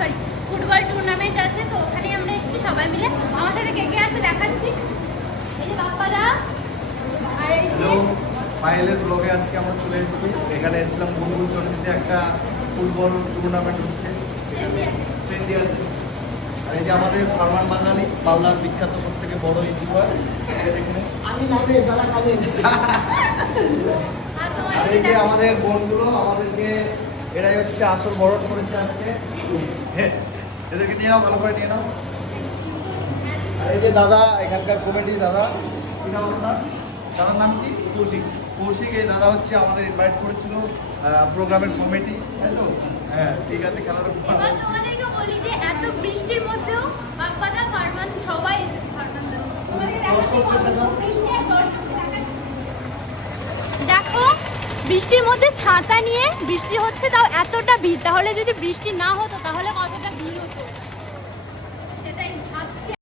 Sorry football tournament আছে, তো ওখানেই আমরা এসেছি সবাই মিলে। আমার সাথে কে কে আছে দেখাচ্ছি। এই যে বাপ্পাদা, আর এই যে পায়েলের ব্লগে আজকে আমরা চলে এসেছি। এখানে এসেছিলাম বুলবুল চন্ডিতে একটা ফুটবল টুর্নামেন্ট হচ্ছে সেন্ডিয়াতে। আর এই যে আমাদের ফারমান বাঙালি, মালদার বিখ্যাত সব থেকে বড় ইউটিউবার, আমি নামে যারা কাজে আর এই যে আমাদের বোনগুলো আমাদেরকে, এরাই হচ্ছে আসল বরণ করেছে আজকে। এদেরকে নিয়ে নাও, ভালো করে নিয়ে নাও। আর এই যে দাদা, এখানকার কমিটি দাদা, কি নাম আপনার? দাদার নাম কি? কৌশিক। কৌশিক, এই দাদা হচ্ছে আমাদের ইনভাইট করেছিল প্রোগ্রামের কমিটি, তাই তো? হ্যাঁ, ঠিক আছে, খেলাটা খুব ভালো। এবার তোমাদেরকে বলি যে এত বৃষ্টির মধ্যেও বাপ্পাদা ফারমান সবাই এসেছে। ফারমানদা তোমাদেরকে দেখাচ্ছি কত বৃষ্টি আর দর্শকদের দেখাচ্ছি। দেখো বৃষ্টির মধ্যে ছাতা নিয়ে বৃষ্টি হচ্ছে, তাও এতটা ভিড়। তাহলে যদি বৃষ্টি না হতো তাহলে কতটা ভিড় হতো।